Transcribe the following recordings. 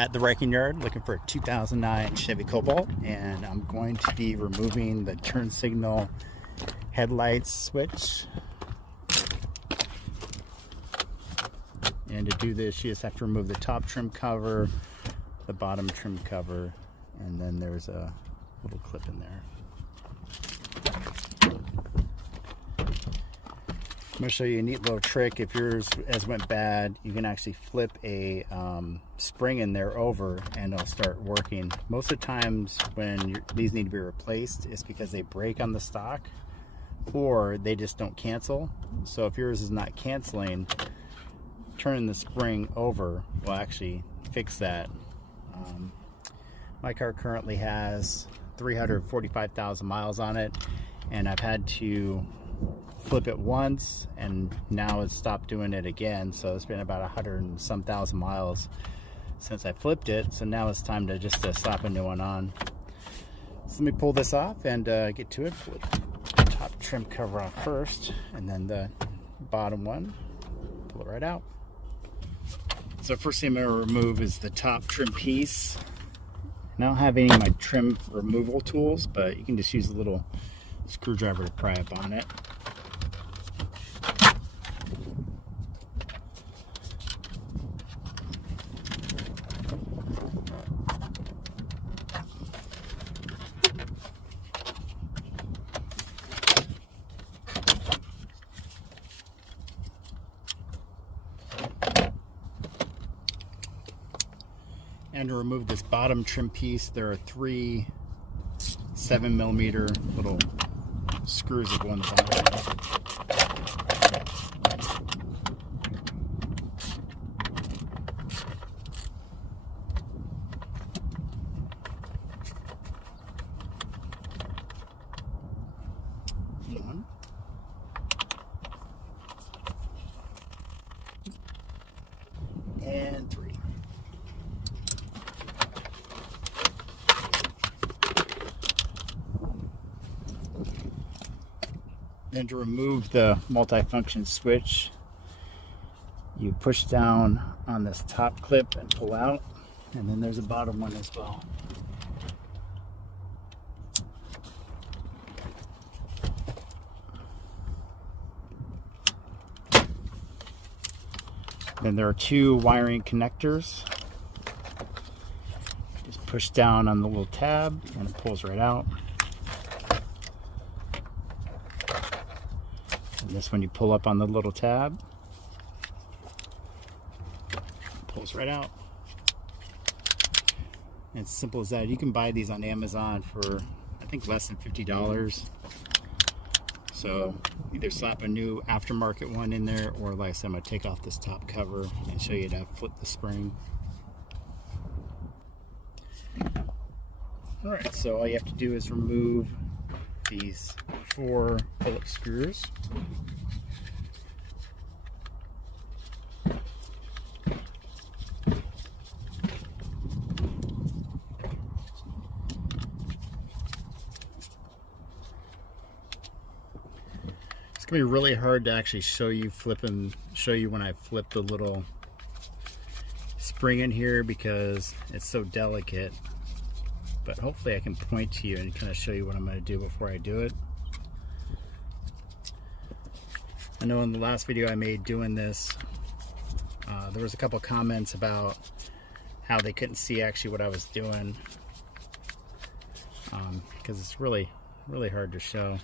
at the wrecking yard looking for a 2009 Chevy Cobalt, and I'm going to be removing the turn signal headlights switch. And to do this, you just have to remove the top trim cover, the bottom trim cover, and then there's a little clip in there. I'm going to show you a neat little trick. If yours went bad, you can actually flip a spring in there over and it'll start working. Most of the times when these need to be replaced, it's because they break on the stock or they just don't cancel. So if yours is not canceling, turning the spring over will actually fix that. My car currently has 345,000 miles on it, and I've had to flip it once and now it's stopped doing it again. So it's been about 100 and some thousand miles since I flipped it, so now it's time to just slap a new one on. So let me pull this off and get to it. Pull the top trim cover off first and then the bottom one, pull it right out. So first thing I'm going to remove is the top trim piece. I don't have any of my trim removal tools, but you can just use a little screwdriver to pry up on it. And to remove this bottom trim piece, there are 3 7mm little screws that go in the bottom. One. And 3. Then to remove the multi-function switch, you push down on this top clip and pull out, and then there's a bottom one as well. Then there are 2 wiring connectors. Just push down on the little tab and it pulls right out. And this one you pull up on the little tab, it pulls right out. And it's simple as that. You can buy these on Amazon for I think less than $50. So either slap a new aftermarket one in there, or like I said, I'm going to take off this top cover and show you how to flip the spring. Alright, so all you have to do is remove these 4 Phillips screws. It's gonna be really hard to actually show you when I flip the little spring in here because it's so delicate. But hopefully I can point to you and kind of show you what I'm going to do before I do it. I know in the last video I made doing this, there was a couple comments about how they couldn't see actually what I was doing, because it's really hard to show.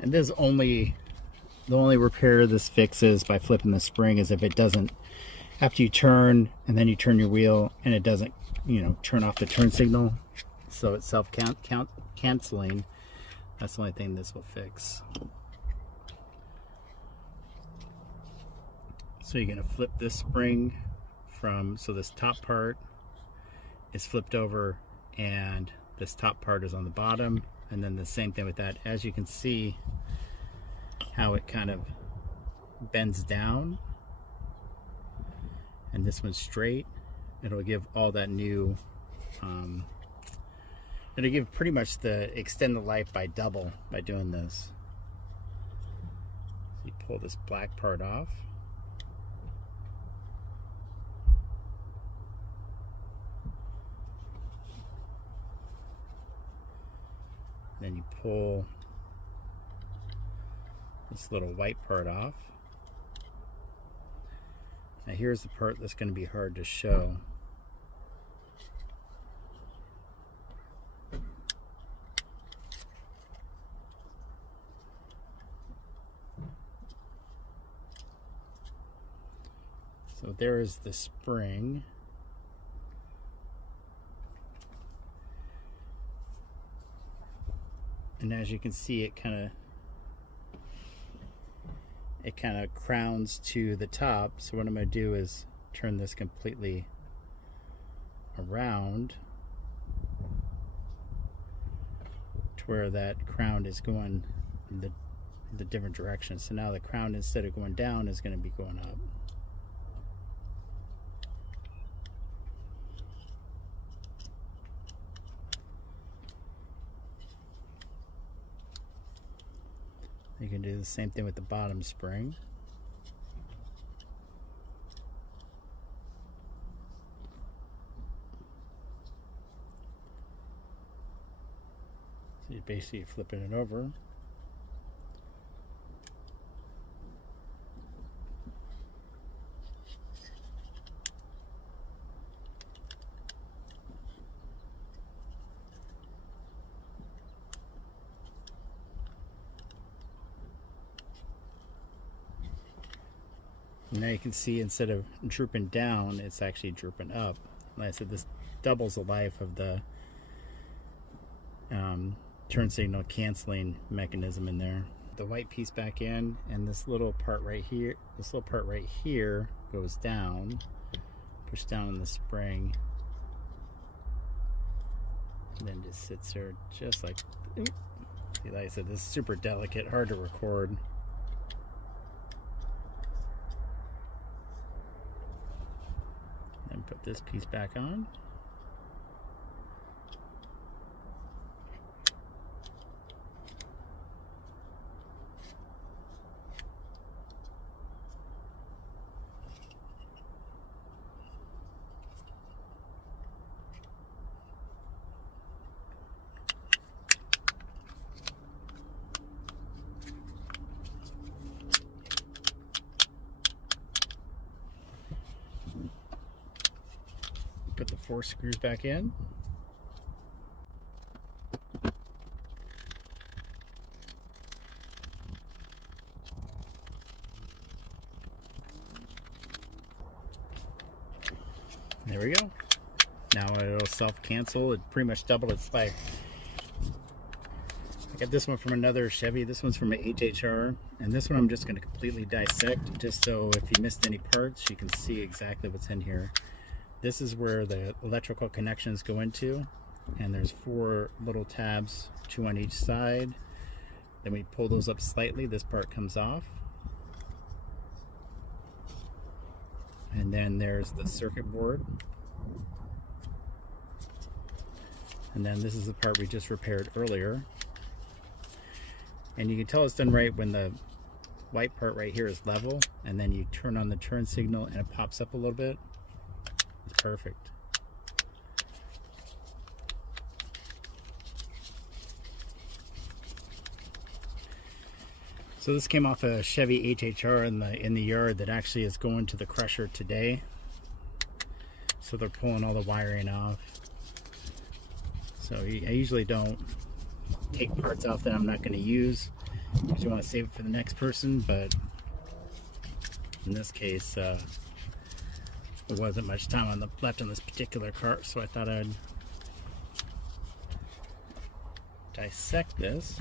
And this the only repair this fixes by flipping the spring is if it doesn't, after you turn and then you turn your wheel and it doesn't, turn off the turn signal, so it's self-canceling. That's the only thing this will fix. So you're going to flip this spring so this top part is flipped over and this top part is on the bottom, and then the same thing with that. As you can see how it kind of bends down, and this one's straight. It'll give all that new It'll give pretty much extend the life by double by doing this. So you pull this black part off. Then you pull this little white part off. Now here's the part that's going to be hard to show. So there is the spring. And as you can see, it kind of crowns to the top. So what I'm going to do is turn this completely around to where that crown is going in the different direction. So now the crown, instead of going down, is going to be going up. You can do the same thing with the bottom spring. So you're basically flipping it over. Now you can see, instead of drooping down, it's actually drooping up. Like I said, this doubles the life of the turn signal canceling mechanism in there. The white piece back in, and this little part right here, goes down, push down on the spring, and then just sits there just like, see, like I said, this is super delicate, hard to record. And put this piece back on. Put the 4 screws back in. There we go. Now it'll self-cancel. It pretty much doubled its life. I got this one from another Chevy. This one's from an HHR. And this one I'm just going to completely dissect, just so if you missed any parts, you can see exactly what's in here. This is where the electrical connections go into, and there's 4 little tabs, 2 on each side. Then we pull those up slightly, this part comes off. And then there's the circuit board. And then this is the part we just repaired earlier. And you can tell it's done right when the white part right here is level, and then you turn on the turn signal and it pops up a little bit. It's perfect. So this came off a Chevy HHR in the yard that actually is going to the crusher today. So they're pulling all the wiring off. So I usually don't take parts off that I'm not going to use, because you want to save it for the next person, but in this case there wasn't much time left on this particular cart, so I thought I'd dissect this.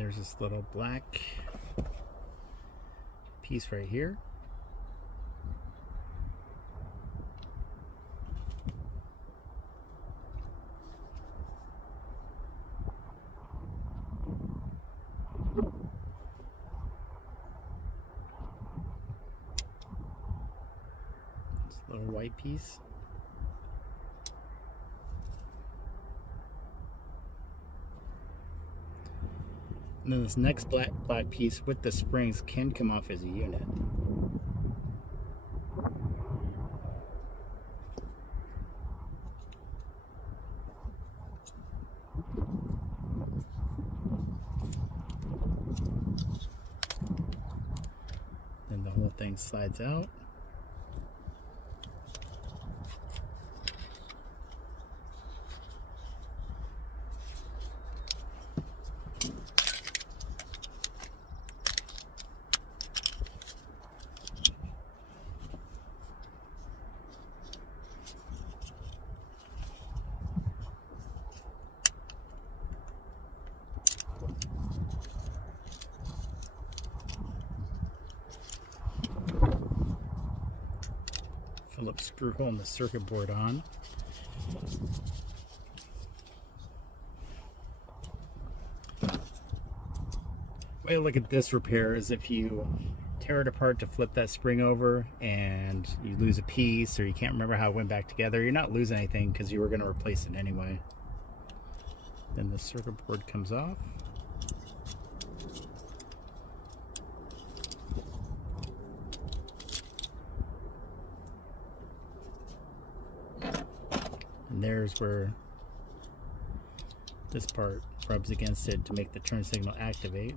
there's this little black piece right here. This little white piece. And then this next black piece with the springs can come off as a unit. Then the whole thing slides out. Phillips screw hole in the circuit board on. Way to look at this repair is if you tear it apart to flip that spring over and you lose a piece or you can't remember how it went back together, you're not losing anything because you were going to replace it anyway. Then the circuit board comes off. And there's where this part rubs against it to make the turn signal activate.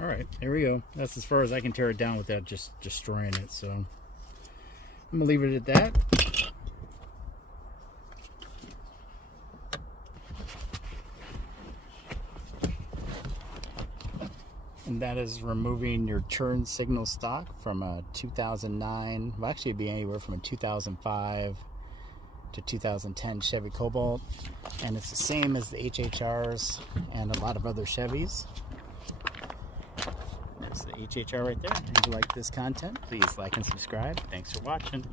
Alright, there we go. That's as far as I can tear it down without just destroying it. So I'm going to leave it at that. And that is removing your turn signal stock from a 2009, well actually it'd be anywhere from a 2005 to 2010 Chevy Cobalt. And it's the same as the HHRs and a lot of other Chevys. There's the HHR right there. If you like this content, please like and subscribe. Thanks for watching.